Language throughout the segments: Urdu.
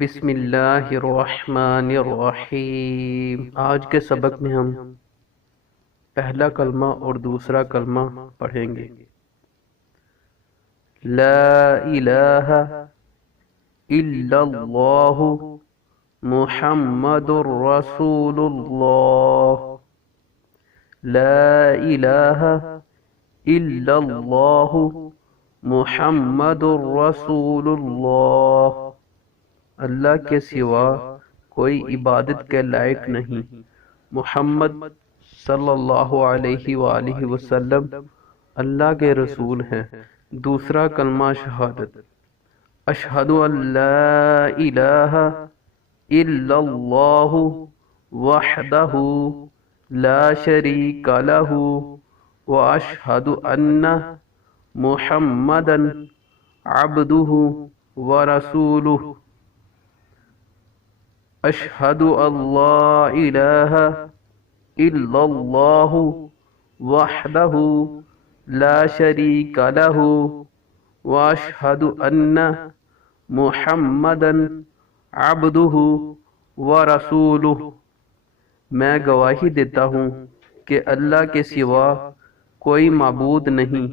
بسم اللہ الرحمن الرحیم۔ آج کے سبق میں ہم پہلا کلمہ اور دوسرا کلمہ پڑھیں گے۔ لا الہ الا اللہ محمد رسول اللہ۔ لا الہ الا اللہ محمد رسول اللہ۔ اللہ کے سوا کوئی عبادت کے لائق نہیں، محمد صلی اللہ علیہ وآلہ وسلم اللہ کے رسول ہیں۔ دوسرا کلمہ شہادت، اشہد ان لا الہ الا اللہ وحدہ لا شریک لہ واشہد ان محمدا عبدہ ورسولہ۔ اشہد ان لا الہ الا اللہ وحدہ لا شریک لہ واشہد ان محمدا عبدہ ورسولہ۔ میں گواہی دیتا ہوں کہ اللہ کے سوا کوئی معبود نہیں،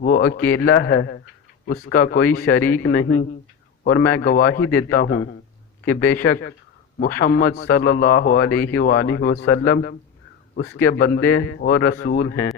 وہ اکیلا ہے، اس کا کوئی شریک نہیں، اور میں گواہی دیتا ہوں کہ بے شک محمد صلی اللہ علیہ وآلہ وسلم اس کے بندے اور رسول ہیں۔